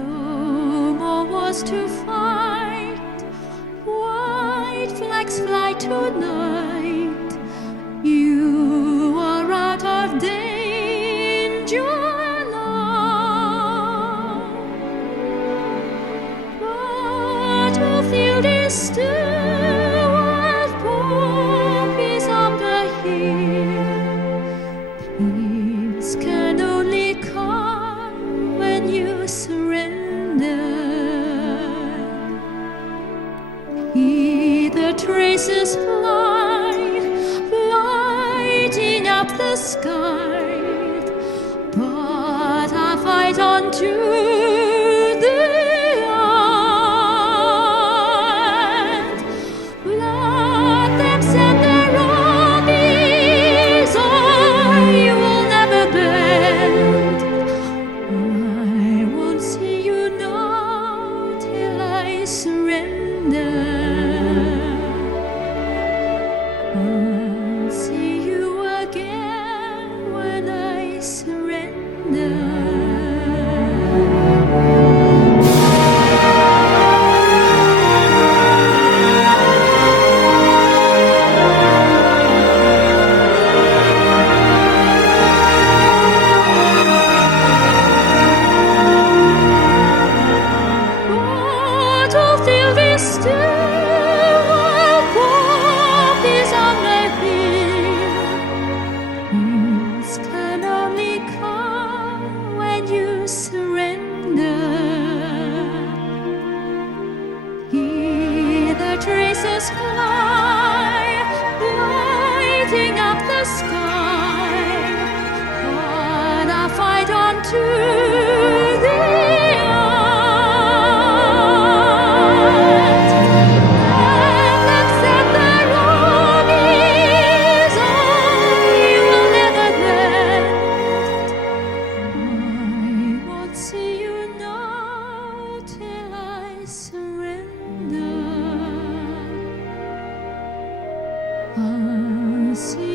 No more wars to fight. White flags fly tonight. You are out of danger now. Battlefield is still, wild poppies on the hill. Peace can only come when you surrender. Hear the traces fly, lighting up the sky. But I fight on to the end. Let them send their armies, I will never bend. I won't see you now till I surrender. I'll see you again when I surrender. Battlefield is still, wild poppies on the hill. Peace can only come when you surrender. Hear the traces fly, lighting up the sky. But I fight on to the end. Let them send their armies, I will never bend. I won't see you now till I surrender. I'll see